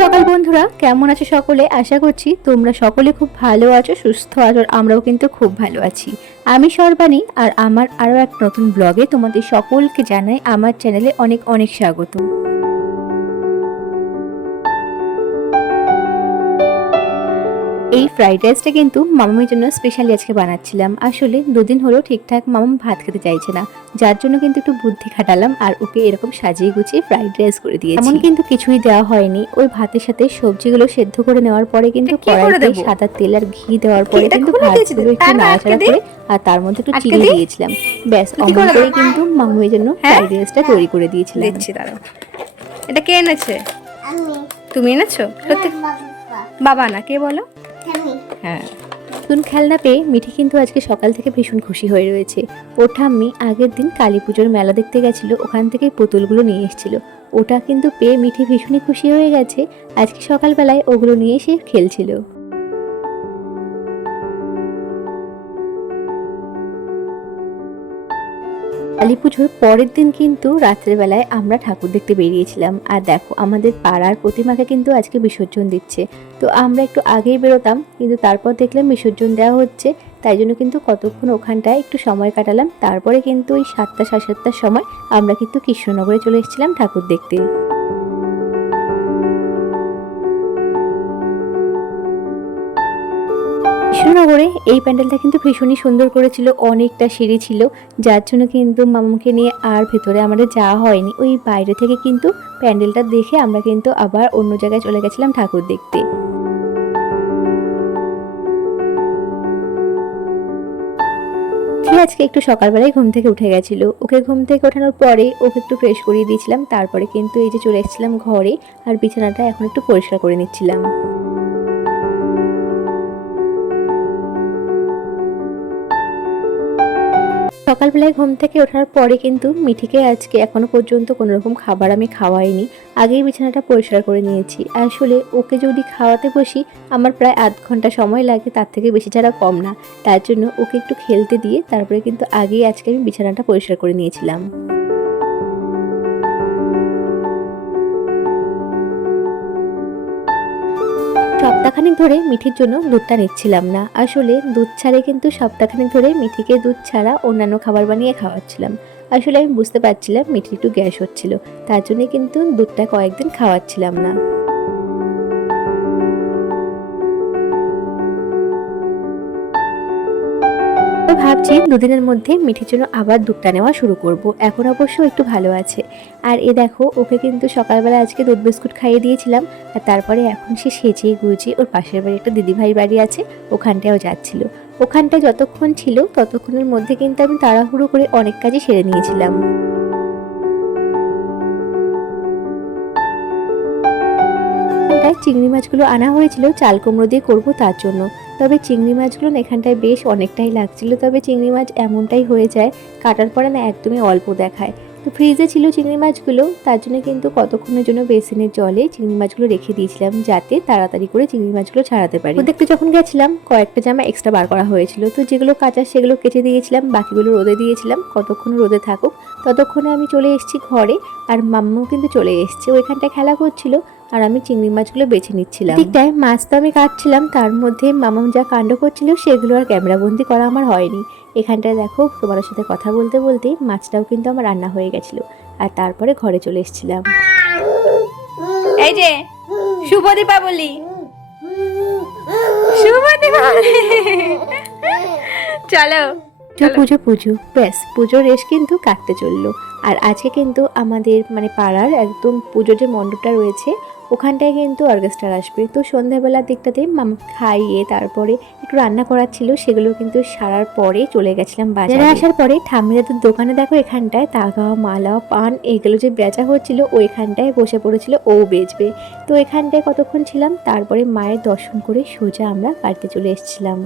সকাল বন্ধুরা, কেমন আছো সকলে? আশা করছি তোমরা সকলে খুব ভালো আছো, সুস্থ আছো। আর আমরাও কিন্তু খুব ভালো আছি। আমি সর্বাণী, আর আমার আরও এক নতুন ব্লগে তোমাদের সকলকে জানাই আমার চ্যানেলে অনেক অনেক স্বাগত। এই ফ্রাইড রাইসটা কিন্তু মামামের জন্য স্পেশালি আজকে বানাচ্ছিলাম। আসলে দুদিন হলো ঠিকঠাক মামাম ভাত খেতে চাইছে না, যার জন্য কিন্তু একটু বুদ্ধি খাটালাম আর ওকে এরকম সাজিয়ে গুছিয়ে ফ্রাইড রাইস করে দিয়েছি। এমন কিন্তু কিছুই দেওয়া হয়নি, ওই ভাতের সাথে সবজিগুলো সেদ্ধ করে নেওয়ার পরে কিন্তু কড়াইতে সাদা তেল আর ঘি দেওয়ার পরে কিন্তু ভাতগুলো একটু নাড়াচাড়া করে আর তার মধ্যে একটু চিনি দিয়েছিলাম। ব্যাস অমন করে কিন্তু মামামের জন্য ফ্রাইড রাইসটা তৈরি করে দিয়েছিলাম। এটা কে এনেছে? তুমি এনেছো? সত্যি? বাবা না, কে বলো? হ্যাঁ, নতুন খেলনা পেয়ে মিঠি কিন্তু আজকে সকাল থেকে ভীষণ খুশি হয়ে রয়েছে। ওর ঠাম্মি আগের দিন কালী পুজোর মেলা দেখতে গেছিল, ওখান থেকে পুতুলগুলো নিয়ে এসেছিল। ওটা কিন্তু পেয়ে মিঠি ভীষণই খুশি হয়ে গেছে। আজকে সকালবেলায় ওগুলো নিয়ে এসে খেলছিল। কালী পুজোর পরের দিন কিন্তু রাত্রেবেলায় আমরা ঠাকুর দেখতে বেরিয়েছিলাম। আর দেখো, আমাদের পাড়ার প্রতিমাকে কিন্তু আজকে বিসর্জন দিচ্ছে। তো আমরা একটু আগেই বেরোতাম, কিন্তু তারপর দেখলাম বিসর্জন দেওয়া হচ্ছে, তাই জন্য কিন্তু কতক্ষণ ওখানটায় একটু সময় কাটালাম। তারপরে কিন্তু ওই 7টা সাড়ে 7টার সময় আমরা কিন্তু কৃষ্ণনগরে চলে এসেছিলাম ঠাকুর দেখতে। কৃষ্ণনগরে এই প্যান্ডেলটা কিন্তু ভীষণই সুন্দর করেছিল, অনেকটা সিঁড়ি ছিল, যার জন্য কিন্তু মামাকে নিয়ে আর ভেতরে আমাদের যাওয়া হয়নি। ওই বাইরে থেকে কিন্তু প্যান্ডেলটা দেখে আমরা কিন্তু আবার অন্য জায়গায় চলে গেছিলাম ঠাকুর দেখতে। আজকে একটু সকালবেলায় ঘুম থেকে উঠে গেছিল, ওকে ঘুম থেকে ওঠানোর পরে ওকে একটু ফ্রেশ করিয়ে দিয়েছিলাম। তারপরে কিন্তু এই যে চলে এসেছিলাম ঘরে, আর বিছানাটা এখন একটু পরিষ্কার করে নিচ্ছিলাম। সকালবেলায় ঘুম থেকে ওঠার পরে কিন্তু মিঠিকে আজকে এখনো পর্যন্ত কোনো রকম খাবার আমি খাওয়াইনি, আগেই বিছানাটা পরিষ্কার করে নিয়েছি। আসলে ওকে যদি খাওয়াতে বসি আমার প্রায় আধ ঘন্টা সময় লাগে, তার থেকে বেশি ছাড়া কম না। তার জন্য ওকে একটু খেলতে দিয়ে তারপরে কিন্তু আগেই আজকে আমি বিছানাটা পরিষ্কার করে নিয়েছিলাম। সপ্তাহখানেক ধরে মিঠির জন্য দুধটা নিচ্ছিলাম না। আসলে দুধ ছাড়ে কিন্তু সপ্তাহখানেক ধরে মিঠিকে দুধ ছাড়া অন্যান্য খাবার বানিয়ে খাওয়াচ্ছিলাম। আসলে আমি বুঝতে পারছিলাম মিঠির একটু গ্যাস হচ্ছিল, তার জন্য কিন্তু দুধটা কয়েকদিন খাওয়াচ্ছিলাম না। ভাবছি দুদিনের মধ্যে মিঠির জন্য আবার দুধটা নেওয়া শুরু করব। এখন অবশ্য একটু ভালো আছে। আর এ দেখো, ওকে কিন্তু সকালবেলা আজকে দুধ বিস্কুট খাইয়ে দিয়েছিলাম। আর তারপরে এখন সে সেজে গুজিয়ে ওর পাশের বাড়ি একটা দিদিভাই বাড়ি আছে, ওখানটায়ও যাচ্ছিল। ওখানটায় যতক্ষণ ছিল ততক্ষণের মধ্যে কিন্তু আমি তাড়াহুড়ো করে অনেক কাজই সেরে নিয়েছিলাম। চিংড়ি মাছগুলো আনা হয়েছিল চাল কুমড়ো দিয়ে করবো তার জন্য। তবে চিংড়ি মাছগুলো এখানটায় বেশ অনেকটাই লাগছিল। তবে চিংড়ি মাছ এমনটাই হয়ে যায়, কাটার পরে না একদমই অল্প দেখায়। তো ফ্রিজে ছিল চিংড়ি মাছগুলো, তার জন্য কিন্তু কতক্ষণের জন্য বেসিনের জলে চিংড়ি মাছগুলো রেখে দিয়েছিলাম, যাতে তাড়াতাড়ি করে চিংড়ি মাছগুলো ছাড়াতে পারি। দেখতে যখন গেছিলাম কয়েকটা জামা এক্সট্রা বার করা হয়েছিল, তো যেগুলো কাঁচা সেগুলো কেচে দিয়েছিলাম, বাকিগুলো রোদে দিয়েছিলাম। কতক্ষণ রোদে থাকুক, ততক্ষণে আমি চলে এসেছি ঘরে। আর মাম্মাও কিন্তু চলে এসছে, ওইখানটায় খেলা করছিল আর আমি চিংড়ি মাছগুলো বেছে নিচ্ছিলাম। ঠিকটাই মাছ তো আমি কাটছিলাম, তার মধ্যে মামাম যা কাণ্ড করছিল সেগুলো আর ক্যামেরাবন্দি করা আমার হয়নি। এখানটায় দেখো, তোমাদের সাথে কথা বলতে বলতে মাছটাও কিন্তু আমার রান্না হয়ে গেছিল। আর তারপরে ঘরে চলে এসেছিলাম। এই যে শুভ দীপাবলি, শুভ দীপাবলি। চলো পুজো পুজো ব্যাস, পুজোর রেশ কিন্তু কাটতে চললো। আর আজকে কিন্তু আমাদের পাড়ার একদম পুজোর যে মণ্ডপটা রয়েছে ওখানটায় কিন্তু অর্কেস্ট্রা আসবে। তো সন্ধ্যাবেলার দিকটাতে মামা খাইয়ে তারপরে একটু রান্না করার ছিল, সেগুলো কিন্তু সারার পরে চলে গেছিলাম বাজারে। আসার পরে ঠাম্মিদাদের দোকানে দেখো এখানটায় তাগা মালা পান এগুলো যে বেচা হচ্ছিল, ওইখানটায় বসে পড়েছিল ও বেচবে। তো এখানটায় কতক্ষণ ছিলাম, তারপরে মায়ের দর্শন করে সোজা আমরা বাড়িতে চলে এসেছিলাম।